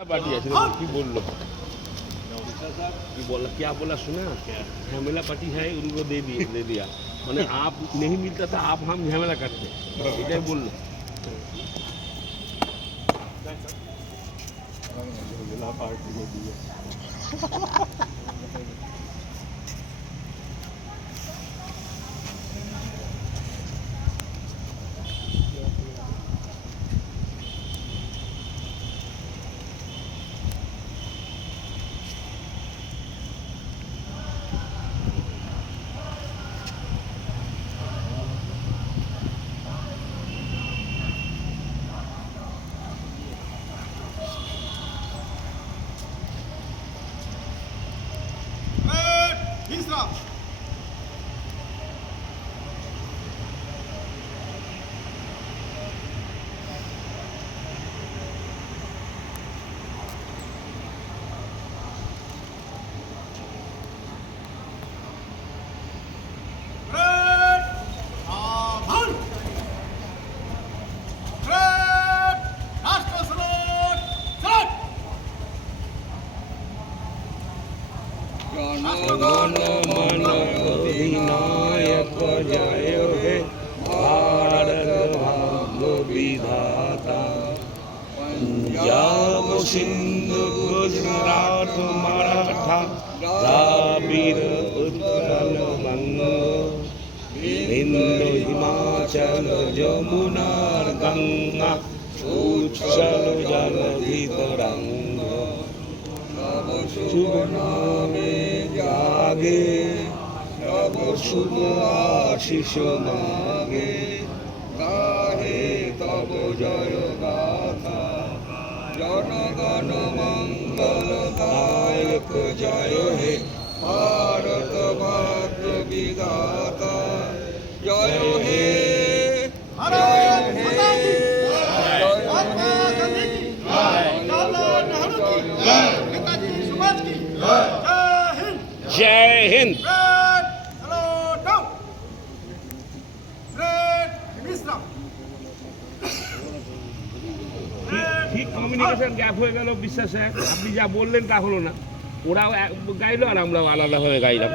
party है की बोल लो कि बोला क्या बोला सुना झमेला पार्टी है उनको दे दिया मैंने आप नहीं मिलता था आप हम झमेला करते इधर बोल लो पार्टी को दिया गण मन अधिनायक जय हे भारत भाग्य विधाता पंजाब सिंधु गुजरात मराठा द्राविड़ उत्कल बंग हिंदू हिमाचल जमुना गंगा उच्छल जलधि तरंग शुभ नामे जागे सब शुभ आशीष मागे गाहे तब जय गाथा जनगण मंगल दायक जय हे भारत भाग्य विधाता जय हे जय हिंद ঠিক কমিউনিকেশন গ্যাপ হয়ে গেল বিশ্বাসে আপনি যা বললেন তা হলো না ওরাও গাইলো আর আমরাও আলাদা হয়ে গাইলাম